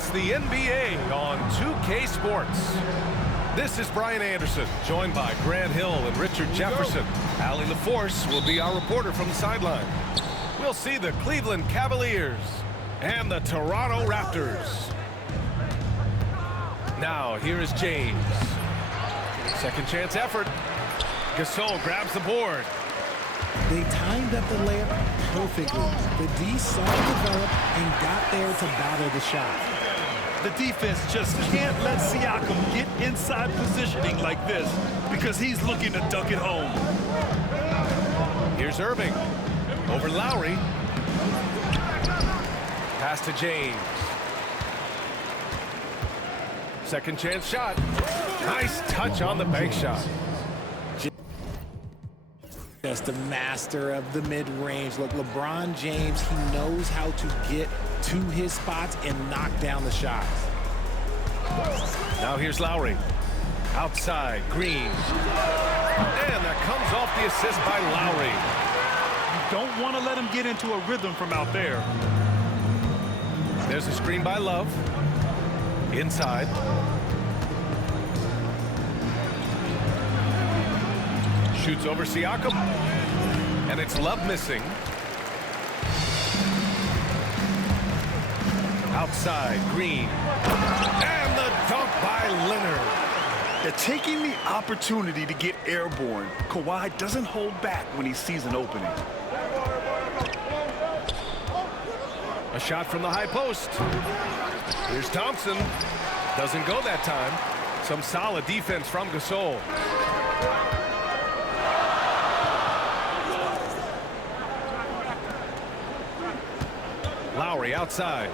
It's the NBA on 2K Sports. This is Brian Anderson, joined by Grant Hill and Richard Jefferson. Allie LaForce will be our reporter from the sideline. We'll see the Cleveland Cavaliers and the Toronto Raptors. Now, here is James. Second chance effort. Gasol grabs the board. They timed up the layup perfectly. The D saw it develop and got there to battle the shot. The defense just can't let Siakam get inside positioning like this because he's looking to dunk it home. Here's Irving. Over Lowry. Pass to James. Second chance shot. Nice touch on the bank shot. Just a master of the mid-range. Look, LeBron James, he knows how to get to his spots and knock down the shots. Now here's Lowry. Outside, Green. And that comes off the assist by Lowry. You don't want to let him get into a rhythm from out there. There's a screen by Love. Inside. Shoots over Siakam. And it's Love missing. Outside, Green. And the dunk by Leonard. They're taking the opportunity to get airborne. Kawhi doesn't hold back when he sees an opening. A shot from the high post. Here's Thompson. Doesn't go that time. Some solid defense from Gasol. Lowry outside.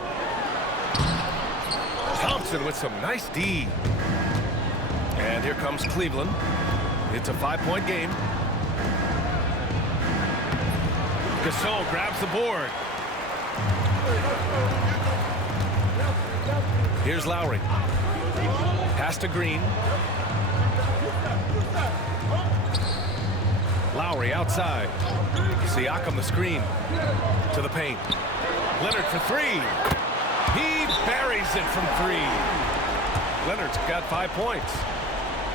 Thompson with some nice D. And here comes Cleveland. It's a 5-point game. Gasol grabs the board. Here's Lowry. Pass to Green. Lowry outside. Siakam the screen. To the paint. Leonard for three. He buries it from three. Leonard's got 5 points.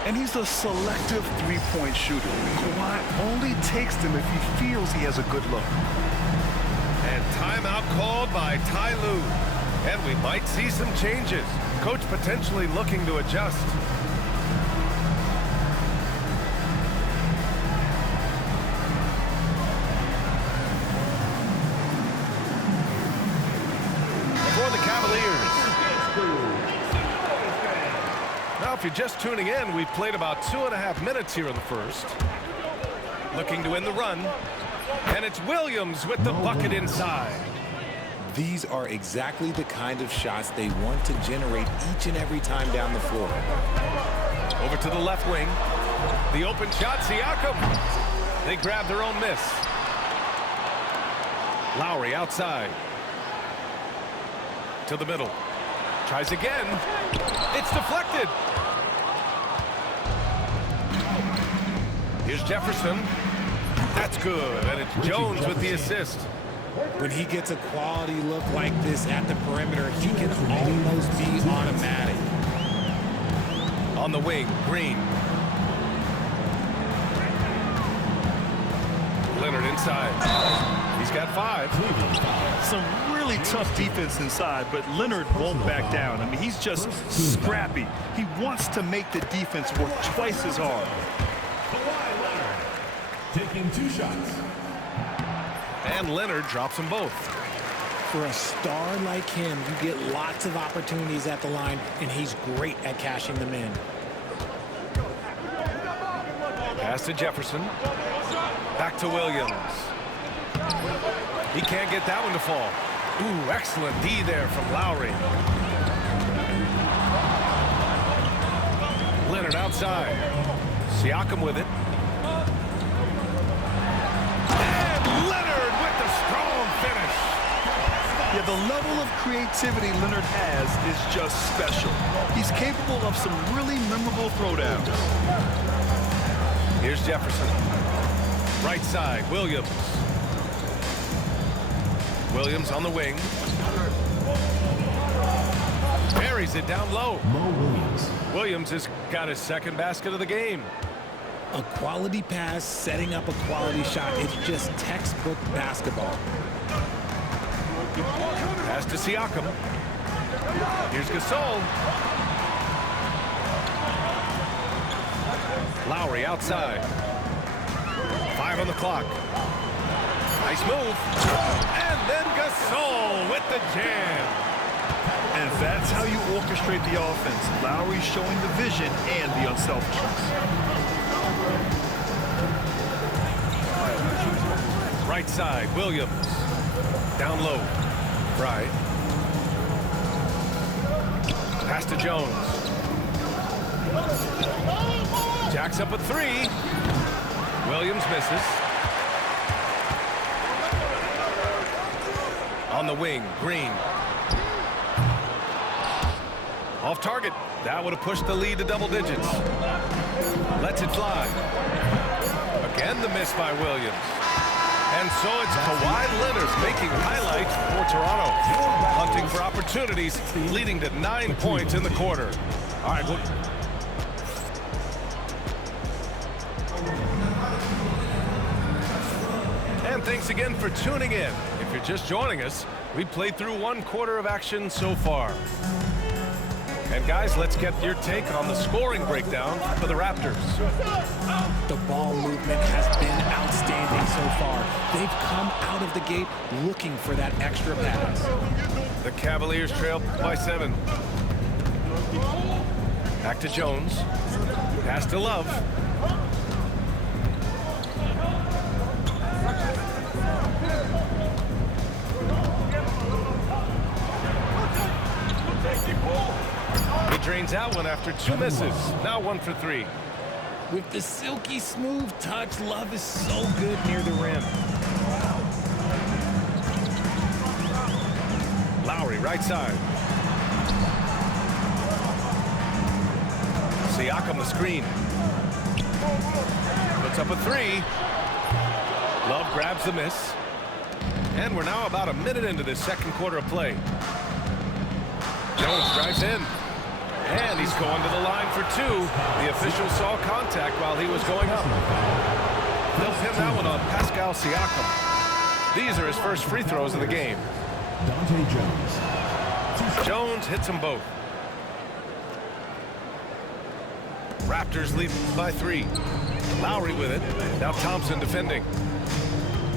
And he's a selective three-point shooter. Kawhi only takes them if he feels he has a good look. And timeout called by Ty Lue. And we might see some changes. Coach potentially looking to adjust. For the Cavaliers. Now, if you're just tuning in, we've played about 2.5 minutes here in the first. Looking to end the run. And it's Williams with the bucket inside. These are exactly the kind of shots they want to generate each and every time down the floor. Over to the left wing. The open shot, Siakam. They grab their own miss. Lowry outside. To the middle. Tries again. It's deflected. Here's Jefferson. That's good. And it's Jones with the assist. When he gets a quality look like this at the perimeter, he can almost be automatic. On the wing, Green. Leonard inside. He's got 5. Some really tough defense inside, but Leonard won't back down. I mean, he's just scrappy. He wants to make the defense work twice as hard. Taking 2 shots. And Leonard drops them both. For a star like him, you get lots of opportunities at the line, and he's great at cashing them in. Pass to Jefferson. Back to Williams. He can't get that one to fall. Ooh, excellent D there from Lowry. Leonard outside. Siakam with it. And Leonard with the strong finish. Yeah, the level of creativity Leonard has is just special. He's capable of some really memorable throwdowns. Here's Jefferson. Right side, Williams. Williams on the wing. Buries it down low. Mo Williams. Williams has got his second basket of the game. A quality pass, setting up a quality shot. It's just textbook basketball. Pass to Siakam. Here's Gasol. Lowry outside. 5 on the clock. Nice move. And then Gasol with the jam. And that's how you orchestrate the offense. Lowry showing the vision and the unselfishness. Right side, Williams. Down low. Right. Pass to Jones. Jacks up a 3. Williams misses. On the wing, Green. Off target. That would have pushed the lead to double digits. Lets it fly. Again, the miss by Williams. And so it's Kawhi Leonard making highlights for Toronto. Hunting for opportunities, leading to 9 points in the quarter. All right, and thanks again for tuning in. If you're just joining us, we played through 1 quarter of action so far. And guys, let's get your take on the scoring breakdown for the Raptors. The ball movement has been outstanding so far. They've come out of the gate looking for that extra pass. The Cavaliers trail by 7. Back to Jones. Pass to Love. He drains out one after 2 misses. Now 1 for 3. With the silky smooth touch, Love is so good near the rim. Lowry, right side. Siakam the screen. Puts up a 3. Love grabs the miss. And we're now about a minute into this second quarter of play. Jones drives in. And he's going to the line for 2. The official saw contact while he was going up. They'll pin that one on Pascal Siakam. These are his first free throws of the game. Dante Jones. Jones hits them both. Raptors lead by 3. Lowry with it. Now Thompson defending.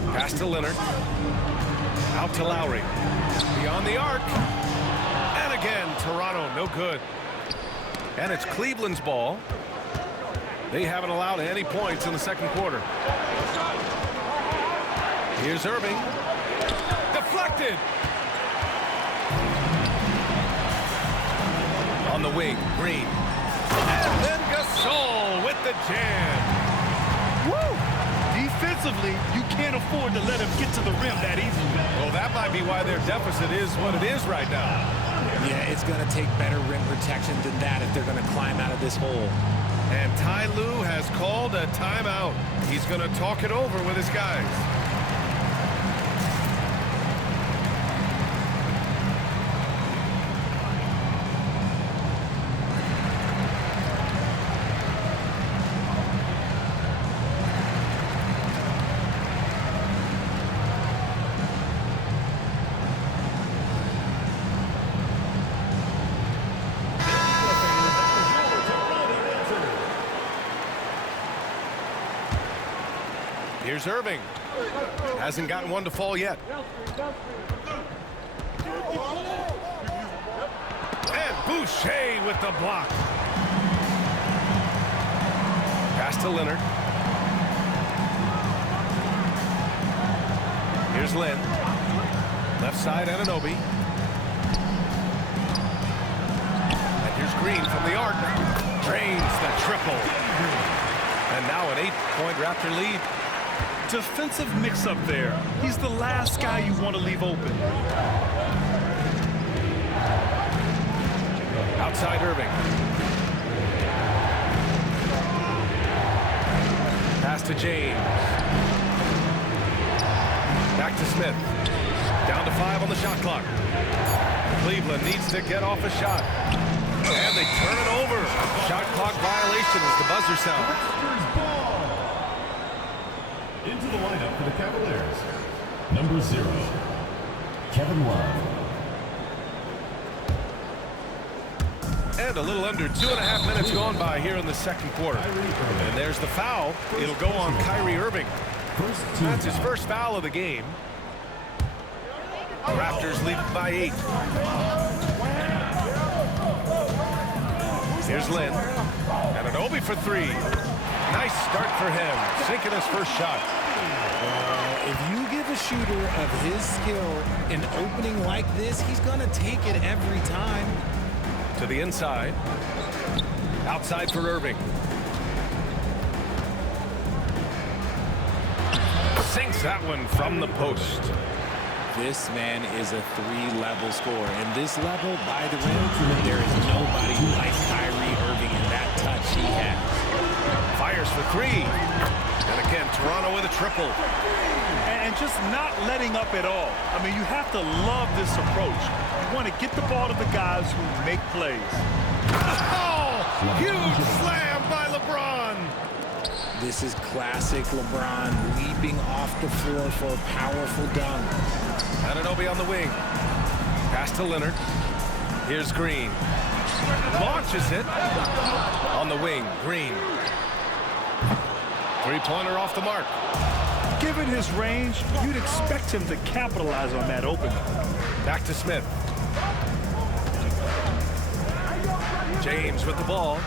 Pass to Leonard. Out to Lowry. Beyond the arc. And again, Toronto, no good. And it's Cleveland's ball. They haven't allowed any points in the second quarter. Here's Irving. Deflected. On the wing, Green. And then Gasol with the jam. Woo! Defensively, you can't afford to let him get to the rim that easily. Well, that might be why their deficit is what it is right now. Yeah, it's going to take better rim protection than that if they're going to climb out of this hole. And Ty Lue has called a timeout. He's going to talk it over with his guys. Here's Irving. Hasn't gotten one to fall yet. And Boucher with the block. Pass to Leonard. Here's Lynn. Left side, Anunoby. And here's Green from the arc. Drains the triple. And now an 8-point Raptor lead. Defensive mix-up there. He's the last guy you want to leave open. Outside Irving. Pass to James. Back to Smith. Down to 5 on the shot clock. Cleveland needs to get off a shot. And they turn it over. Shot clock violation as the buzzer sounds. Raptors ball. Into the lineup for the Cavaliers. Number 0, Kevin Love. And a little under 2.5 minutes gone by here in the second quarter. And there's the foul. It'll go on Kyrie Irving. That's his first foul of the game. Raptors lead by 8. Here's Lynn. And an Obi for 3. Nice start for him. Sinking his first shot. If you give a shooter of his skill an opening like this, he's going to take it every time. To the inside. Outside for Irving. Sinks that one from the post. This man is a 3-level scorer. And this level, by the rim, there is nobody like Kyrie Irving in that touch he has. Fires for 3. And again, Toronto with a triple. And just not letting up at all. I mean, you have to love this approach. You want to get the ball to the guys who make plays. Oh! Huge slam by LeBron. This is classic LeBron leaping off the floor for a powerful dunk. Anunoby on the wing. Pass to Leonard. Here's Green. Launches it. On the wing, Green. Three-pointer off the mark. Given his range, you'd expect him to capitalize on that opening. Back to Smith. James with the ball.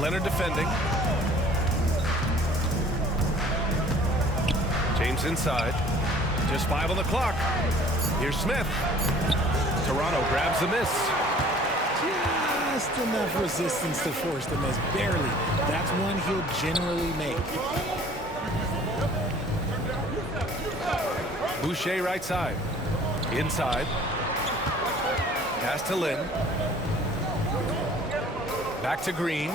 Leonard defending. James inside. Just 5 on the clock. Here's Smith. Toronto grabs the miss. Just enough resistance to force the miss. Barely. That's one he'll generally make. Boucher right side. Inside. Pass to Lynn. Back to Green.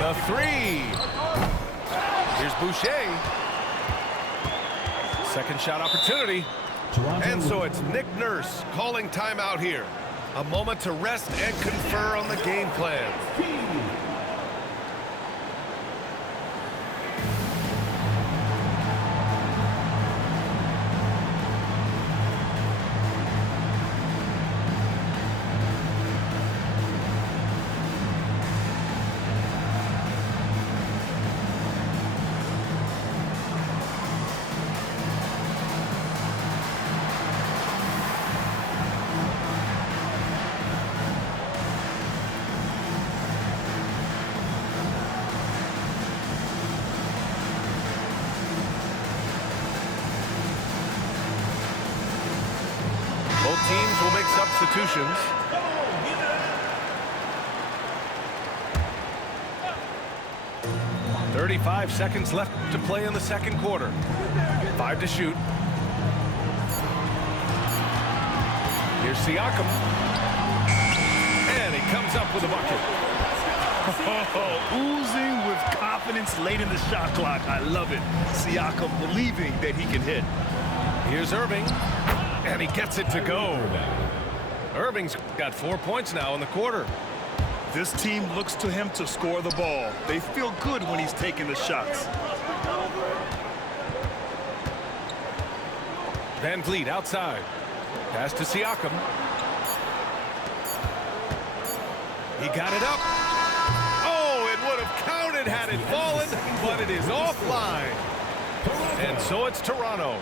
The 3. Here's Boucher. Second shot opportunity. And so it's Nick Nurse calling timeout here. A moment to rest and confer on the game plan. Both teams will make substitutions. "35 seconds left to play in the second quarter. 5 to shoot. Here's Siakam. And he comes up with a bucket. Oozing with confidence late in the shot clock. I love it. Siakam believing that he can hit. Here's Irving. And he gets it to go. Irving's got 4 points now in the quarter. This team looks to him to score the ball. They feel good when he's taking the shots. Van Vliet outside. Pass to Siakam. He got it up. Oh, it would have counted had it fallen, but it is offline. And so it's Toronto,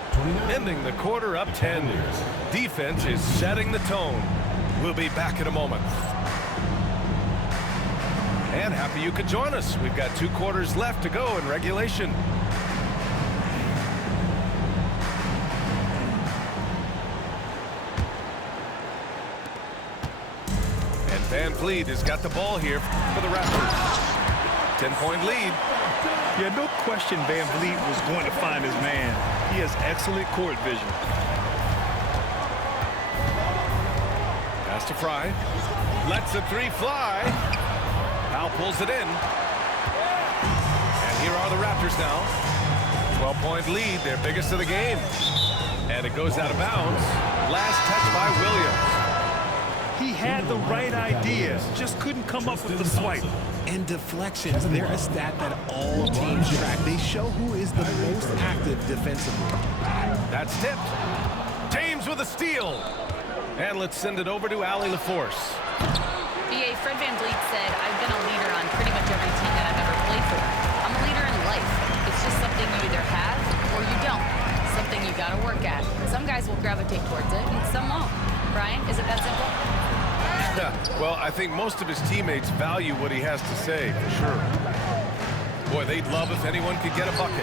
ending the quarter up 10. Defense is setting the tone. We'll be back in a moment. And happy you could join us. We've got 2 quarters left to go in regulation. And Van Vliet has got the ball here for the Raptors. 10-point lead. Yeah, no question Van Vliet was going to find his man. He has excellent court vision. Pass to Fry. Lets the 3 fly. Now pulls it in. And here are the Raptors now. 12-point lead, their biggest of the game. And it goes out of bounds. Last touch by Williams. He had the right idea, just couldn't come up with the swipe. And deflections, they're a stat that all teams track. They show who is the most active defensively. That's tipped. James with a steal. And let's send it over to Allie LaForce. BA, Fred VanVleet said, I've been a leader on pretty much every team that I've ever played for. I'm a leader in life. It's just something you either have or you don't. Something you got to work at. Some guys will gravitate towards it and some won't. Brian, is it that simple? Yeah, well, I think most of his teammates value what he has to say, for sure. Boy, they'd love if anyone could get a bucket.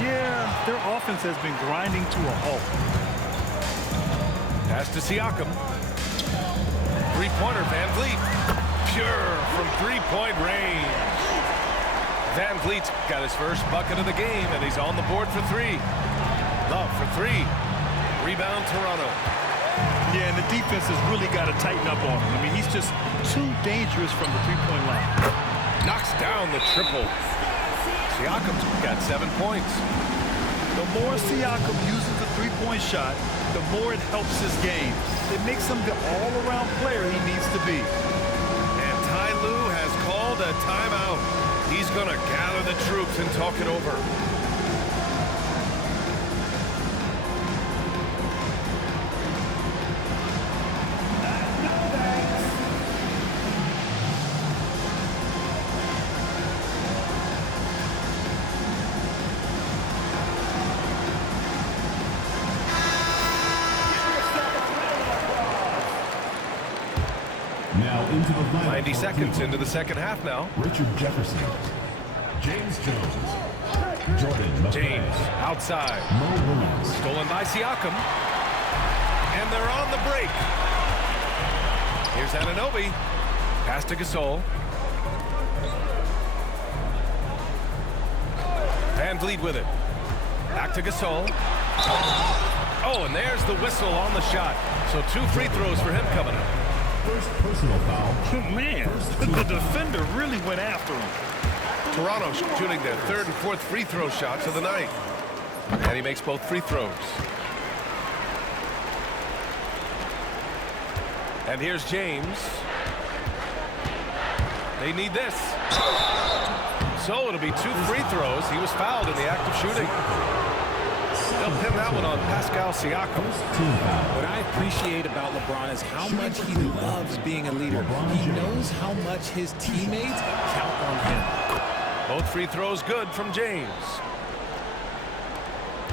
Yeah, their offense has been grinding to a halt. Pass to Siakam. Three-pointer, VanVleet. Pure from three-point range. VanVleet's got his first bucket of the game, and he's on the board for three. Love for three. Rebound, Toronto. Yeah, and the defense has really got to tighten up on him. I mean, he's just too dangerous from the three-point line. Knocks down the triple. Siakam's got 7 points. The more Siakam uses the three-point shot, the more it helps his game. It makes him the all-around player he needs to be. And Ty Lue has called a timeout. He's going to gather the troops and talk it over. Now into the lineup. 90 seconds into the second half now. Richard Jefferson, James Jones, Jordan McRae, James outside. Mo Williams, Stolen by Siakam. And they're on the break. Here's Anunoby. Pass to Gasol. VanVleet with it. Back to Gasol. Oh, and there's the whistle on the shot. So 2 free throws for him coming up. first personal foul. Man, the defender really went after him. Toronto shooting their 3rd and 4th free throw shots of the night. And he makes both free throws. And here's James. They need this. So it'll be 2 free throws. He was fouled in the act of shooting. They'll pin that one on Pascal Siakam. What I appreciate about LeBron is how much he loves being a leader. He knows how much his teammates count on him. Both free throws good from James.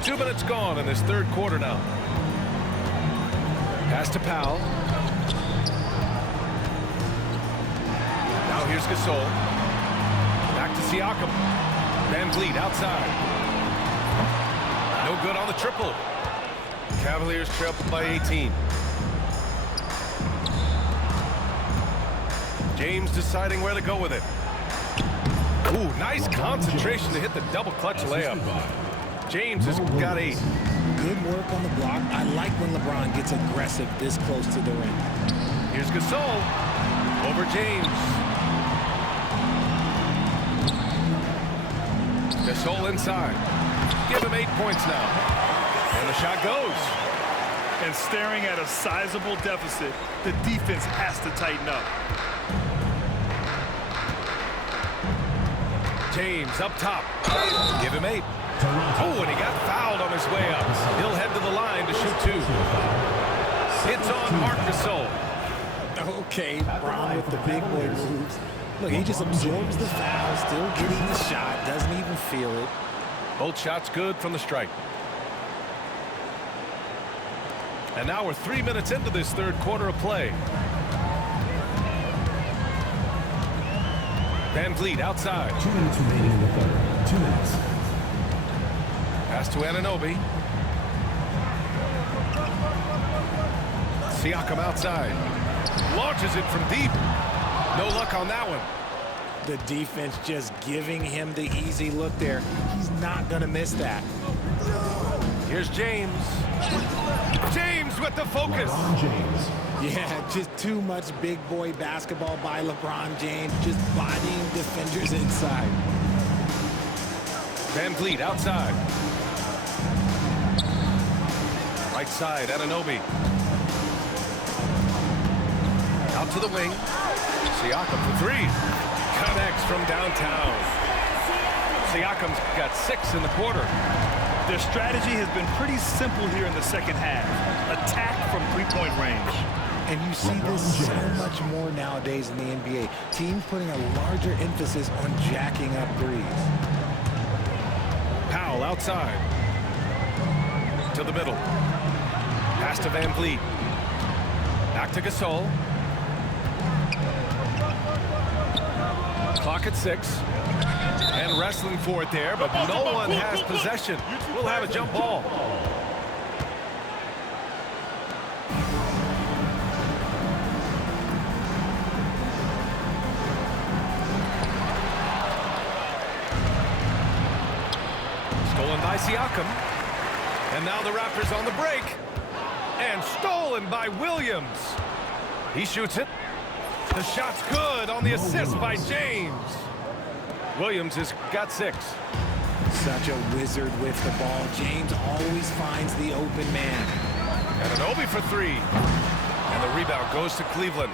2 minutes gone in this 3rd quarter now. Pass to Powell. Now here's Gasol. Back to Siakam. VanVleet outside. No good on the triple. Cavaliers trail by 18. James deciding where to go with it. Ooh, nice concentration to hit the double clutch layup. James has got 8. Good work on the block. I like when LeBron gets aggressive this close to the rim. Here's Gasol over James. Gasol inside. Give him 8 points now. And the shot goes. And staring at a sizable deficit, the defense has to tighten up. James up top. Give him 8. Oh, and he got fouled on his way up. He'll head to the line to shoot 2. It's on Marc Gasol. Okay, Bron with the big boy moves. Look, he just absorbs the foul, still getting the shot, doesn't even feel it. Both shots good from the strike. And now we're 3 minutes into this 3rd quarter of play. VanVleet outside. 2 minutes remaining in the 3rd. 2 minutes. Pass to Anunoby. Siakam outside. Launches it from deep. No luck on that one. The defense just giving him the easy look there. He's not going to miss that. Here's James. James with the focus. LeBron James. Yeah, just too much big boy basketball by LeBron James, just bodying defenders inside. VanVleet outside. Right side, Anunoby. Out to the wing. Siakam for three. Connects from downtown. Siakam's got 6 in the quarter. Their strategy has been pretty simple here in the second half. Attack from three-point range. And you see this so much more nowadays in the NBA. Teams putting a larger emphasis on jacking up threes. Powell outside. To the middle. Pass to Van Vliet. Back to Gasol. Clock at 6. And wrestling for it there, but no one has possession. We'll have a jump ball. Stolen by Siakam. And now the Raptors on the break. And stolen by Williams. He shoots it. The shot's good on the assist by James. Williams has got 6. Such a wizard with the ball. James always finds the open man. And an Obi for 3. And the rebound goes to Cleveland.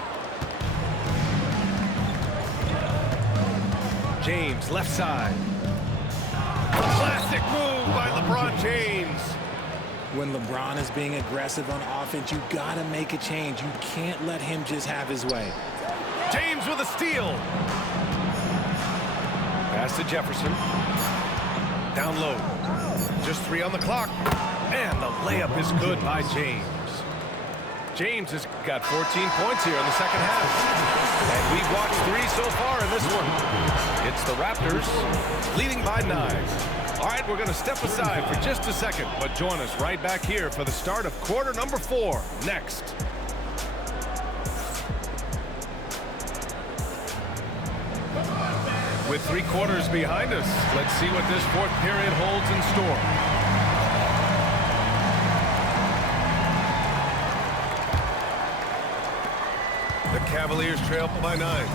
James, left side. Classic move by LeBron James. When LeBron is being aggressive on offense, you gotta make a change. You can't let him just have his way. James with a steal. Pass to Jefferson. Down low. Just 3 on the clock. And the layup is good by James. James has got 14 points here in the second half. And we've watched 3 so far in this one. It's the Raptors leading by 9. All right, we're going to step aside for just a second, but join us right back here for the start of quarter number 4 next. With 3 quarters behind us, let's see what this 4th period holds in store. The Cavaliers trail by 9.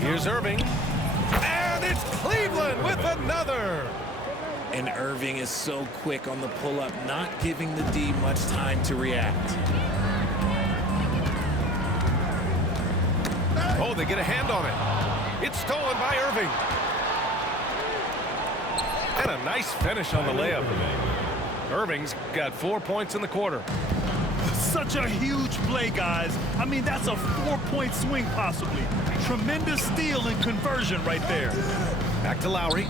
Here's Irving. And it's Cleveland with another. And Irving is so quick on the pull-up, not giving the D much time to react. Oh, they get a hand on it. It's stolen by Irving. And a nice finish on the layup. Irving's got 4 points in the quarter. Such a huge play, guys. I mean, that's a 4-point swing possibly. Tremendous steal and conversion right there. Back to Lowry.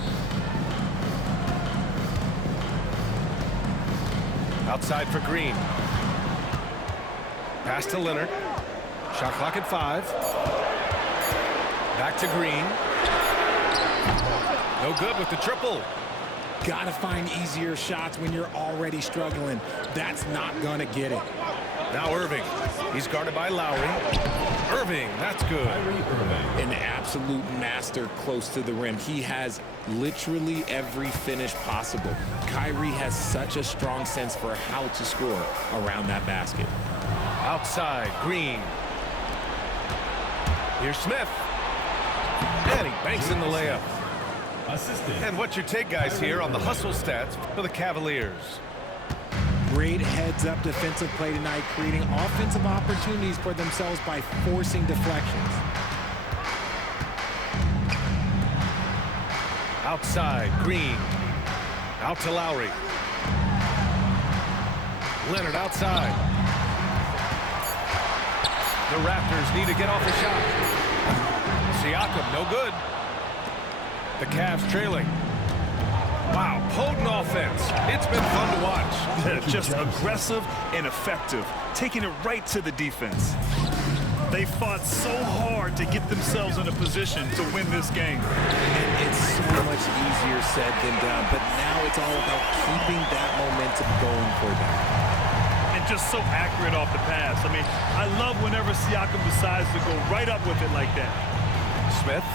Outside for Green. Pass to Leonard. Shot clock at 5. Back to Green. No good with the triple. Gotta find easier shots when you're already struggling. That's not gonna get it. Now Irving. He's guarded by Lowry. Irving, that's good. An absolute master close to the rim. He has literally every finish possible. Kyrie has such a strong sense for how to score around that basket. Outside, Green. Here's Smith. And he banks in the layup. And what's your take, guys, here on the hustle stats for the Cavaliers? Great heads-up defensive play tonight, creating offensive opportunities for themselves by forcing deflections. Outside, Green. Out to Lowry. Leonard outside. The Raptors need to get off the shot. Siakam, no good. The Cavs trailing. Wow, potent offense. It's been fun to watch. Just aggressive and effective, taking it right to the defense. They fought so hard to get themselves in a position to win this game. And it's so much easier said than done, but now it's all about keeping that momentum going for them. And just so accurate off the pass. I mean, I love whenever Siakam decides to go right up with it like that. Smith.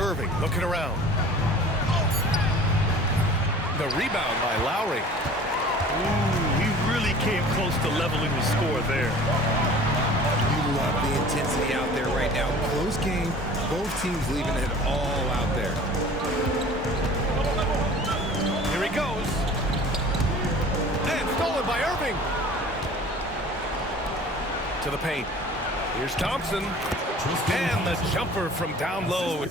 Irving looking around. The rebound by Lowry. Ooh, he really came close to leveling the score there. You love the intensity out there right now. Close game, Both teams leaving it all out there. Here he goes. And stolen by Irving. To the paint. Here's Thompson. And the jumper from down low.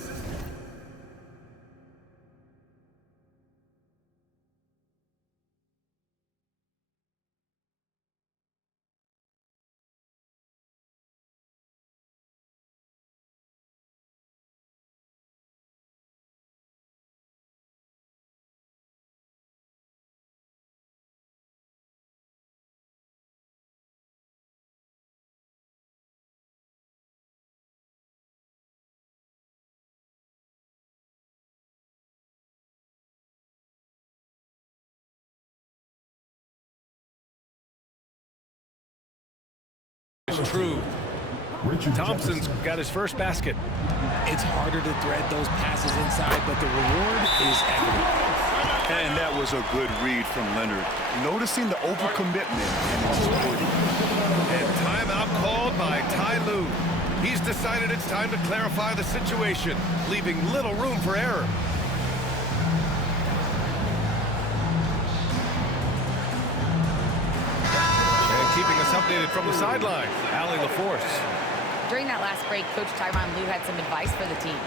It's true. Thompson's got his first basket. It's harder to thread those passes inside, but the reward is evident. And that was a good read from Leonard. Noticing the overcommitment and exploiting. And timeout called by Ty Lue. He's decided it's time to clarify the situation, leaving little room for error. Keeping us updated from the sideline, Allie LaForce. During that last break, Coach Tyronn Lue had some advice for the team.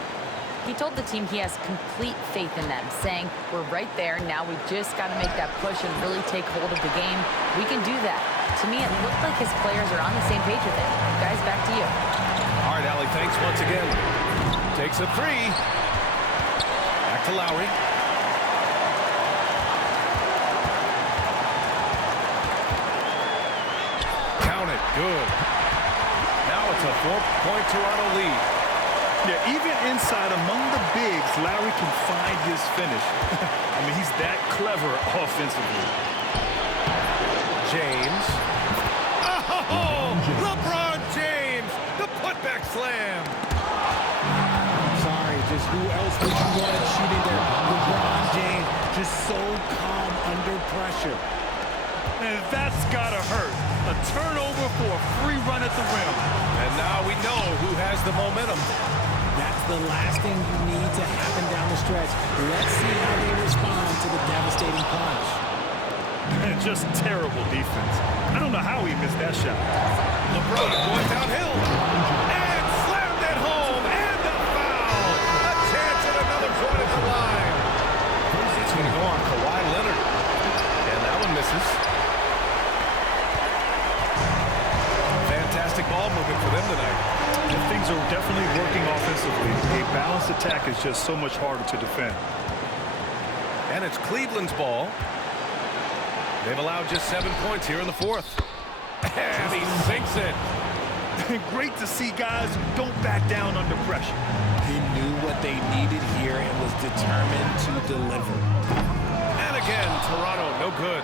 He told the team he has complete faith in them, saying, we're right there, now we just got to make that push and really take hold of the game. We can do that. To me, it looked like his players are on the same page with it. Guys, back to you. All right, Allie, thanks once again. Takes a three. Back to Lowry. Good. Now it's a 4-point Toronto lead. Yeah, even inside among the bigs, Lowry can find his finish. I mean, he's that clever offensively. James. Oh, LeBron James, the putback slam. I'm sorry, just who else would you want shooting there? LeBron James, just so calm under pressure. And that's gotta hurt. A turnover for a free run at the rim. And now we know who has the momentum. That's the last thing you need to happen down the stretch. Let's see how they respond to the devastating punch. And just terrible defense. I don't know how he missed that shot. LeBron going downhill. And slammed it home. And a foul. A chance at another point at the line. It's going to go on Kawhi Leonard. And that one misses. Fantastic ball movement for them tonight. And things are definitely working offensively. A balanced attack is just so much harder to defend. And it's Cleveland's ball. They've allowed just 7 points here in the fourth. And he sinks it. Great to see guys who don't back down under pressure. He knew what they needed here and was determined to deliver. And again, Toronto, no good.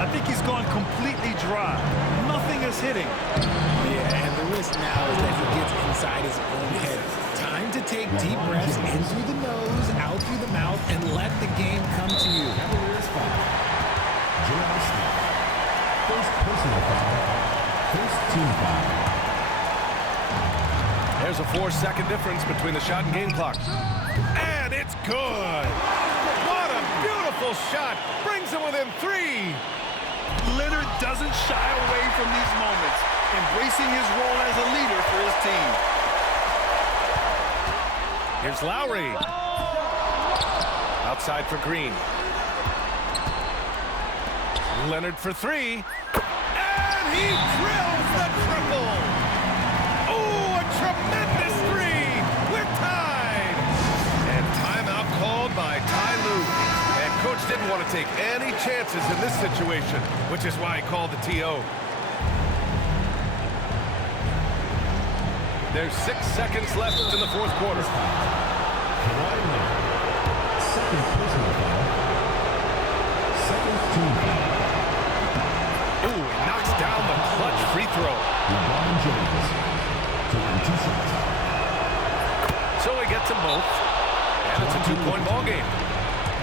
I think he's gone completely dry. Nothing is hitting. Yeah, and the risk now is that he gets inside his own head. Time to take deep breaths in through the nose, out through the mouth, and let the game come to you. First personal foul. First team foul. There's a 4-second difference between the shot and game clock. And it's good. What a beautiful shot. Brings him within 3. Leonard doesn't shy away from these moments, embracing his role as a leader for his team. Here's Lowry. Outside for Green. Leonard for 3. And he drills the triple. Oh, a tremendous 3. We're tied. And timeout called by Ty Lue. And coach didn't want to take any chances in this situation, which is why he called the TO. There's 6 seconds left in the fourth quarter. Second personal foul. Second team foul. Ooh, he knocks down the clutch free throw. LeBron James. Taking 2 shots. So he gets them both. And it's a 2-point ball game.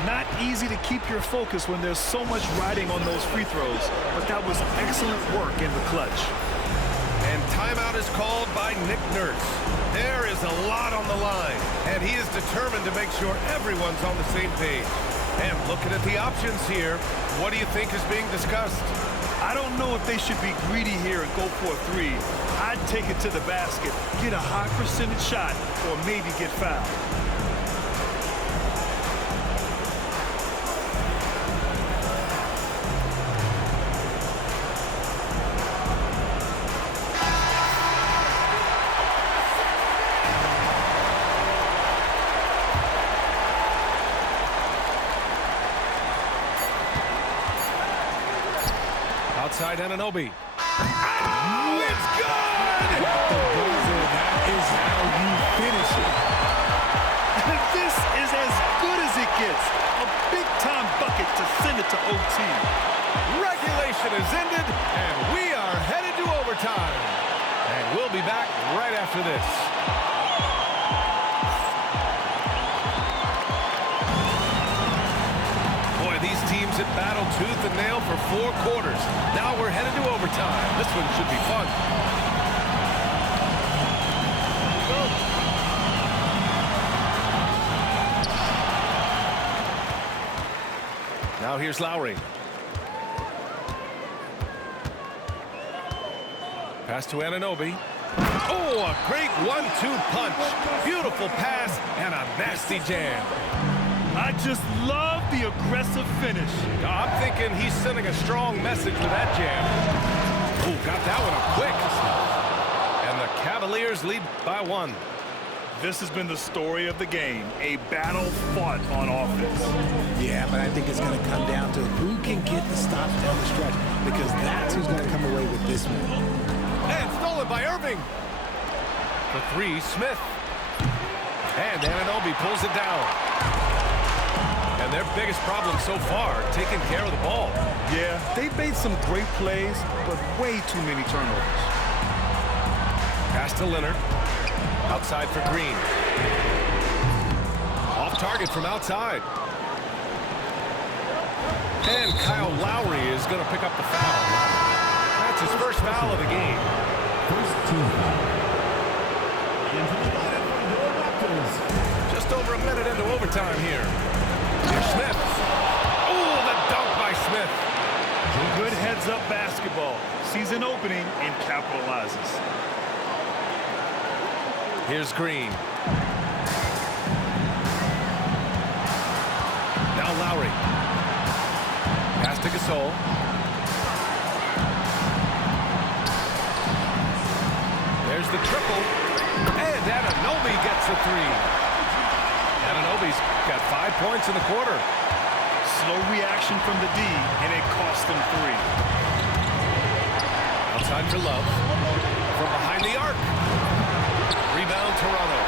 Not easy to keep your focus when there's so much riding on those free throws, but that was excellent work in the clutch. And timeout is called by Nick Nurse. There is a lot on the line, and he is determined to make sure everyone's on the same page. And looking at the options here, what do you think is being discussed? I don't know if they should be greedy here and go for a three. I'd take it to the basket, get a high percentage shot, or maybe get fouled. Outside Anunoby. Oh, it's good! That is how you finish it. This is as good as it gets. A big-time bucket to send it to OT. Regulation is ended, and we are headed to overtime. And we'll be back right after this. Boy, these teams have battled tooth and nail for 4 quarters. Now we're headed to overtime. This one should be fun. Now here's Lowry. Pass to Anunoby. Oh, a great 1-2 punch. Beautiful pass and a nasty jam. I just love the aggressive finish. I'm thinking he's sending a strong message with that jam. Oh, got that one up quick. And the Cavaliers lead by 1. This has been the story of the game, a battle fought on offense. Yeah, but I think it's going to come down to who can get the stops down the stretch, because that's who's going to come away with this one. And stolen by Irving. For 3, Smith. And Anunoby pulls it down. And their biggest problem so far, taking care of the ball. Yeah, they've made some great plays, but way too many turnovers. Pass to Leonard. Outside for Green. Off target from outside. And Kyle Lowry is going to pick up the foul. That's his first foul of the game. First team foul. Into the lineup for your Raptors. Just over a minute into overtime here. Here's Smith. Oh, the dunk by Smith. Good heads-up basketball. Sees an opening and capitalizes. Here's Green. Now Lowry. Pass to Gasol. There's the triple. And Anunoby gets a 3. Anunoby's got 5 points in the quarter. Slow reaction from the D, and it cost them 3. Outside for Love. From behind the arc. Rebound Toronto.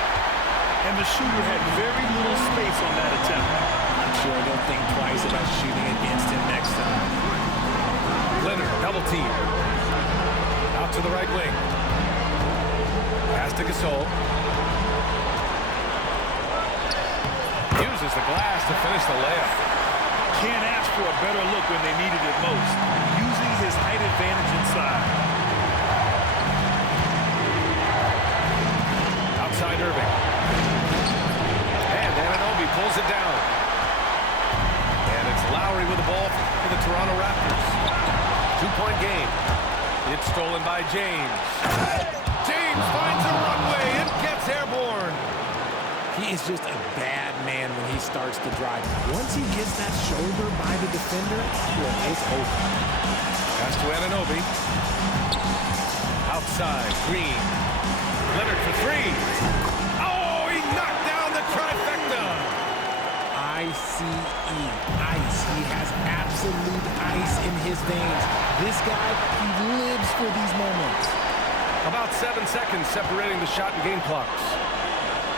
And the shooter had very little space on that attempt. I'm sure they'll think twice about shooting against him next time. Leonard, double team. Out to the right wing. Pass to Gasol. Uses the glass to finish the layup. Can't ask for a better look when they needed it most. Using his height advantage inside. Outside Irving. And Anunoby pulls it down. And it's Lowry with the ball for the Toronto Raptors. 2-point game. It's stolen by James. James finds a runway and gets airborne. He is just a bad man when he starts to drive. Once he gets that shoulder by the defender, well, it's over. Pass to Anunoby. Outside, Green. Leonard for 3. Oh, he knocked down the trifecta. I-C-E, ice. He has absolute ice in his veins. This guy, he lives for these moments. About 7 seconds separating the shot and game clocks.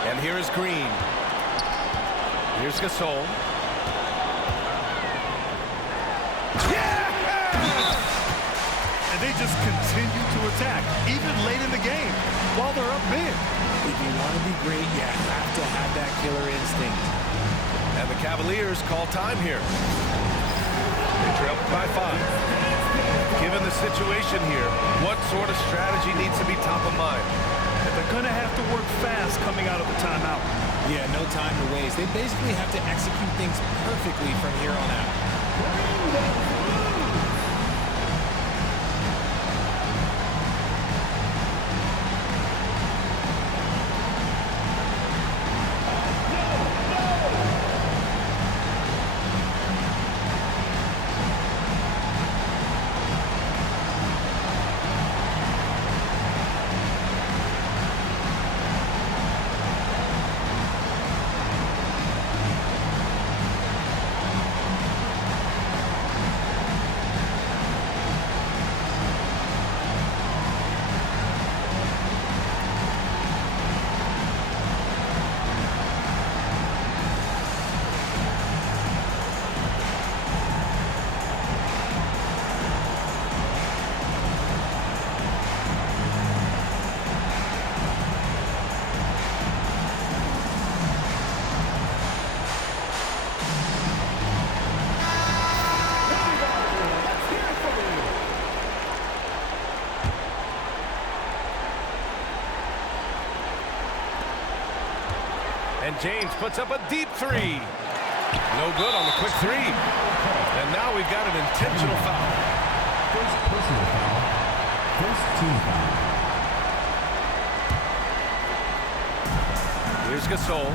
And here is Green. Here's Gasol. And they just continue to attack, even late in the game, while they're up big. If you want to be great, you have to have that killer instinct. And the Cavaliers call time here. They trail by 5. Given the situation here, what sort of strategy needs to be top of mind? And they're going to have to work fast coming out of the timeout. Yeah, no time to waste. They basically have to execute things perfectly from here on out. And James puts up a deep three. No good on the quick three. And now we've got an intentional foul. First personal foul. First team foul. Here's Gasol.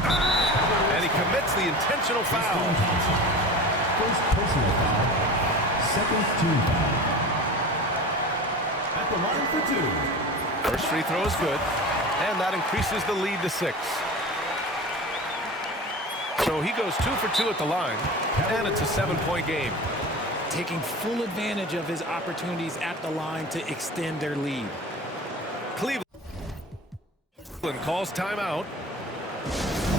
And he commits the intentional foul. First personal foul. Second team foul. At the line for two. First free throw is good. And that increases the lead to 6. So he goes 2 for 2 at the line, and it's a 7-point game. Taking full advantage of his opportunities at the line to extend their lead. Cleveland calls timeout.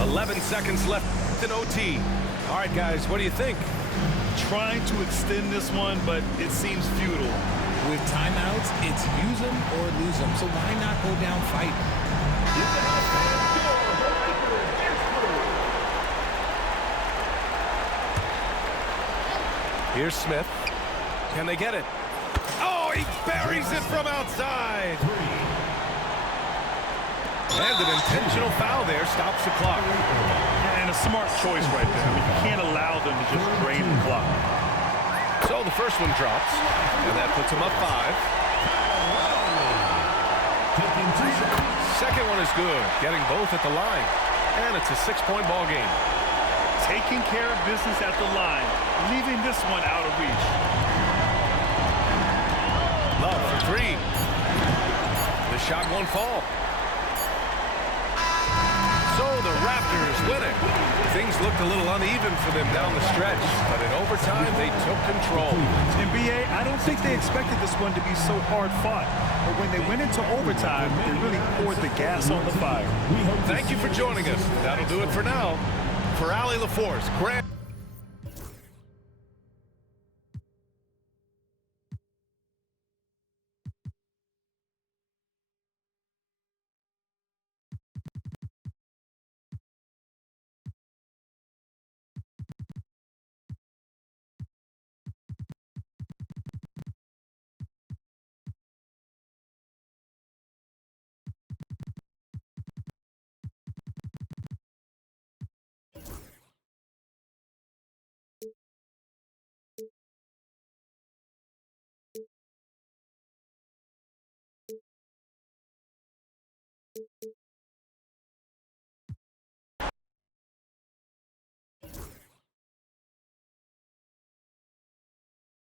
11 seconds left in OT. All right, guys, what do you think? Trying to extend this one, but it seems futile. With timeouts, it's use them or lose them. So why not go down fighting? Here's Smith. Can they get it? Oh, he buries it from outside. And an intentional foul there stops the clock. And a smart choice right there. I mean, you can't allow them to just drain the clock. So the first one drops, and that puts him up 5. Second one is good, getting both at the line. And it's a 6-point ball game. Taking care of business at the line, leaving this one out of reach. Love for 3. The shot won't fall. So the Raptors win it. Things looked a little uneven for them down the stretch, but in overtime, they took control. NBA, I don't think they expected this one to be so hard-fought. But when they went into overtime, they really poured the gas on the fire. Thank you for joining us. That'll do it for now. For Allie LaForce, Grant.